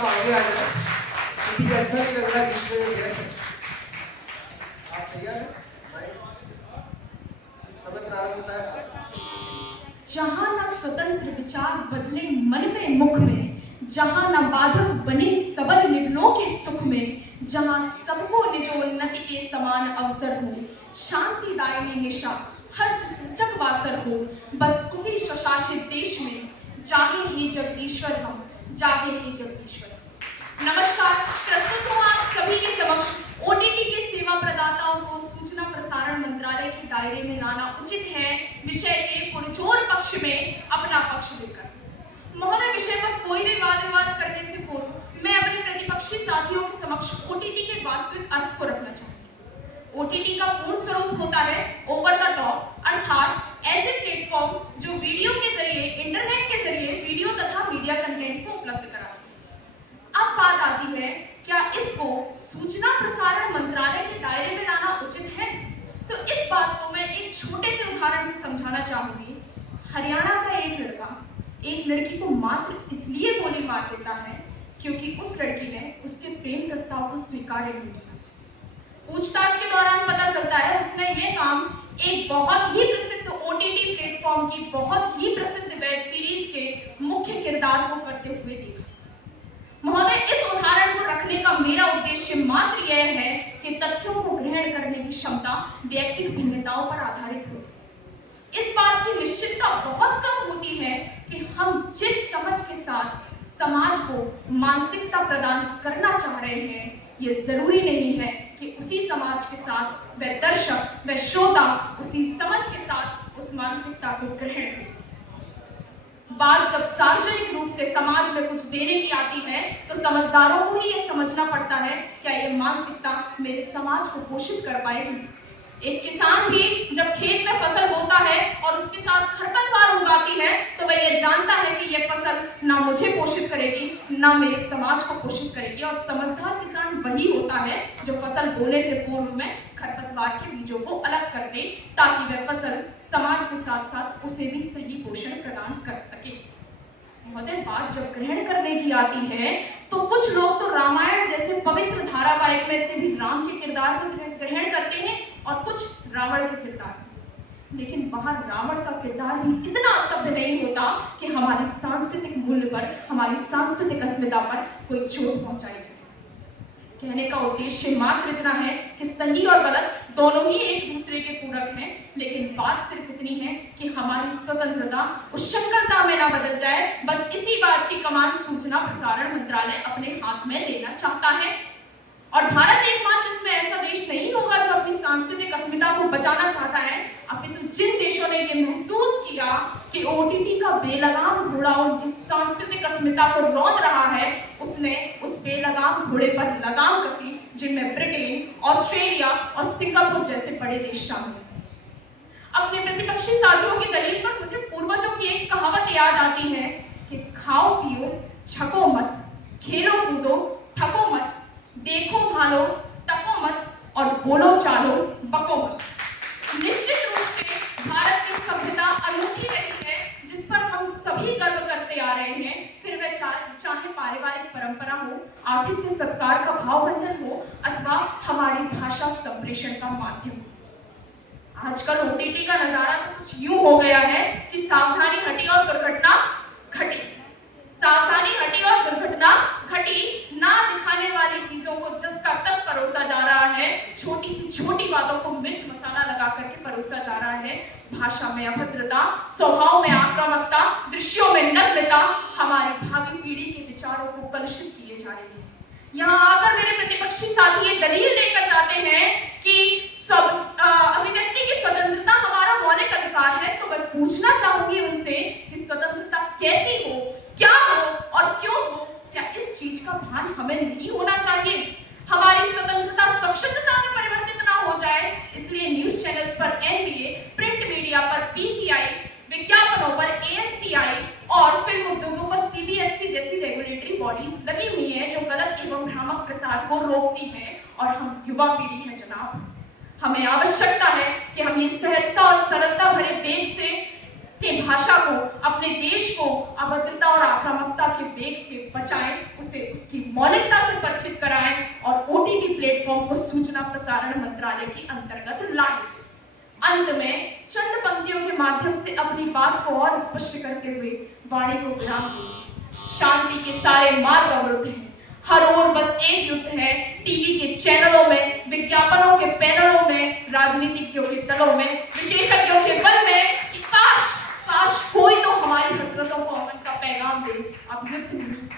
आप आगे आ जाए, क्योंकि अच्छा नहीं लग रहा बीच में गेस्ट। आप तैयार हैं? समय प्रारंभ होता है। जहाँ न स्वतंत्र विचार बदले मन में मुख में, जहाँ न बाधक बने सबल निर्णयों के सुख में, जहाँ सबको निजोन्नति के समान अवसर हो, शांति दायिनी निशा हर्ष सूचक वासर हो, बस उसी स्वशासित देश में जागे ही जगदीश्वर हम, जागे ही जगदीश्वर। नमस्कार, प्रस्तुत हूँ आप सभी के समक्ष ओटीटी के सेवा प्रदाताओं को सूचना प्रसारण मंत्रालय के दायरे में लाना उचित है विषय के पुरजोर पक्ष में अपना पक्ष देकर। महोदय, विषय पर कोई भी वाद विवाद करने से पूर्व मैं अपने प्रतिपक्षी साथियों के समक्ष ओटीटी के वास्तविक अर्थ को रखना चाहूंगी। ओटीटी का पूर्ण स्वरूप होता है ओवर द टॉप, अर्थात ऐसे प्लेटफॉर्म जो वीडियो के जरिए, इंटरनेट के जरिए वीडियो तथा मीडिया कंटेंट को उपलब्ध कराते हैं। अब बात आती है, क्या इसको सूचना प्रसारण मंत्रालय के दायरे में लाना उचित है? तो इस बात को मैं एक छोटे से उदाहरण से समझाना चाहूंगी। हरियाणा का एक लड़का एक लड़की को मात्र इसलिए गोली मार देता है क्योंकि उस लड़की ने उसके प्रेम प्रस्ताव को स्वीकार नहीं किया। पूछताछ के दौरान पता चलता है उसने ये काम एक बहुत ही प्रसिद्ध ओटीटी प्लेटफॉर्म की बहुत ही प्रसिद्ध वेब सीरीज के मुख्य किरदार को करते हुए देखा। महोदय, इस उदाहरण को रखने का मेरा उद्देश्य मात्र यह है कि तथ्यों को ग्रहण करने की क्षमता व्यक्तिगत भिन्नताओं पर आधारित हो। इस बात की निश्चितता बहुत कम होती है कि हम जिस समझ के साथ समाज को मानसिकता प्रदान करना चाह रहे हैं, ये जरूरी नहीं है कि उसी समाज के साथ वह दर्शक, वह श्रोता उसी समझ के साथ उस मानसिकता को ग्रहण करे। बात जब सार्वजनिक रूप से समाज में कुछ देने की आती है तो समझदारों को ही यह समझना पड़ता है क्या यह मानसिकता मेरे समाज को पोषित कर पाएगी। एक किसान भी जब खेत में फसल बोता है और उसके साथ खरपतवार उगाती है तो वह यह जानता है कि यह फसल ना मुझे पोषित करेगी ना मेरे समाज को पोषित करेगी। और समझदार किसान वही होता है जो फसल बोने से पूर्व में खरपतवार के बीजों को अलग कर दे ताकि वह फसल समाज के साथ साथ उसे भी सही पोषण प्रदान कर सके। महोदय, बात जब ग्रहण करने की आती है तो कुछ लोग तो रामायण जैसे पवित्र धारावाहिक में से भी राम के किरदार को ग्रहण करते हैं और कुछ रावण के किरदार, लेकिन वहां रावण का किरदार भी इतना असभ्य नहीं होता कि हमारे सांस्कृतिक मूल्य पर, हमारी सांस्कृतिक अस्मिता पर कोई चोट पहुंचाई जाए। कहने का उद्देश्य मात्र इतना है कि सही और गलत दोनों ही एक दूसरे के पूरक हैं, लेकिन बात सिर्फ इतनी है कि हमारी स्वतंत्रता उस शंकरता में ना बदल जाए। बस इसी बात की कमान सूचना प्रसारण मंत्रालय अपने हाथ में लेना चाहता है। और भारत एकमात्र इसमें ऐसा देश नहीं होगा जो अपनी सांस्कृतिक अस्मिता को बचाना चाहता है। अपितु जिन देशों ने ये महसूस किया कि ओटीटी का बेलगाम घोड़ा उनकी सांस्कृतिक अस्मिता को रौंद रहा है, उसने उस बेलगाम घोड़े पर लगाम कसी, जिनमें ब्रिटेन, ऑस्ट्रेलिया और सिंगापुर जैसे बड़े देश शामिल हैं। अपने प्रतिपक्षी साथियों की दलील पर मुझे पूर्वजों की एक कहावत याद आती है कि खाओ पियो छको मत, खेलो कूदो थको मत, देखो भालो तको मत और बोलो चालो बको मत। निश्चित रूप से भारत की सभ्यता अनूठी रही है जिस पर हम सभी गर्व करते आ रहे हैं, फिर वह चाहे पारिवारिक परंपरा हो, आतिथ्य सत्कार का भाव बंधन हो अथवा हमारी भाषा संप्रेषण का माध्यम हो। आजकल ओटीटी का नजारा तो कुछ यूं हो गया है कि सावधानी हटी और दुर्घटना घटी, सावधानी हटी और दुर्घटना घटी। ना दिखाने वाली चीजों को जस का तस परोसा जा रहा है, छोटी सी छोटी बातों को मिर्च मसाला लगा करके परोसा जा रहा है। भाषा में अभद्रता, स्वभाव में आक्रामकता, दृश्यों में नग्नता हमारी भावी पीढ़ी के विचारों को कलुषित किए जा रही है। यहाँ आकर मेरे प्रतिपक्षी साथी ये दलील देकर जाते हैं कि अभिव्यक्ति की स्वतंत्रता हमारा मौलिक अधिकार है, तो मैं पूछना चाहूंगी उनसे कि स्वतंत्रता कैसी हो, क्या हो और क्यों हो। क्या इस चीज का भान हमें नहीं होना चाहिए? हमारी स्वतंत्रता स्वच्छंदता में परिवर्तित ना हो जाए, इसलिए न्यूज चैनल्स पर एनबीए, प्रिंट मीडिया पर पीसीआई, विज्ञापनों पर एएसटीआई और फिल्म उद्योगों पर सीबीएफसी जैसी रेगुलेटरी बॉडीज लगी हुई हैं जो गलत एवं भ्रामक प्रसार को रोकती हैं। और हम युवा पीढ़ी हैं जनाब, हमें आवश्यकता है कि हम ये सहजता और सरलता भरे वेग से अपनी भाषा को, अपने देश को अभद्रता और आक्रामकता के वेग से बचाएं, उसे उसकी मौलिकता से परिचित कराएं और ओटीटी प्लेटफॉर्म को सूचना प्रसारण मंत्रालय के अंतर्गत लाएं। अंत में चंद पंक्तियों के माध्यम से अपनी बात को और स्पष्ट करते हुए वाणी को विराम दूं। शांति के सारे मार्ग अवरुद्ध हैं, हर ओर बस एक युद्ध है, टीवी के चैनलों में, विज्ञापनों के पैनलों में, राजनीतिज्ञों के दलों में, विशेषज्ञों के बल में कि काश कोई तो हमारी हसरतों को अमन का पैगाम दे। अब युद्ध नहीं,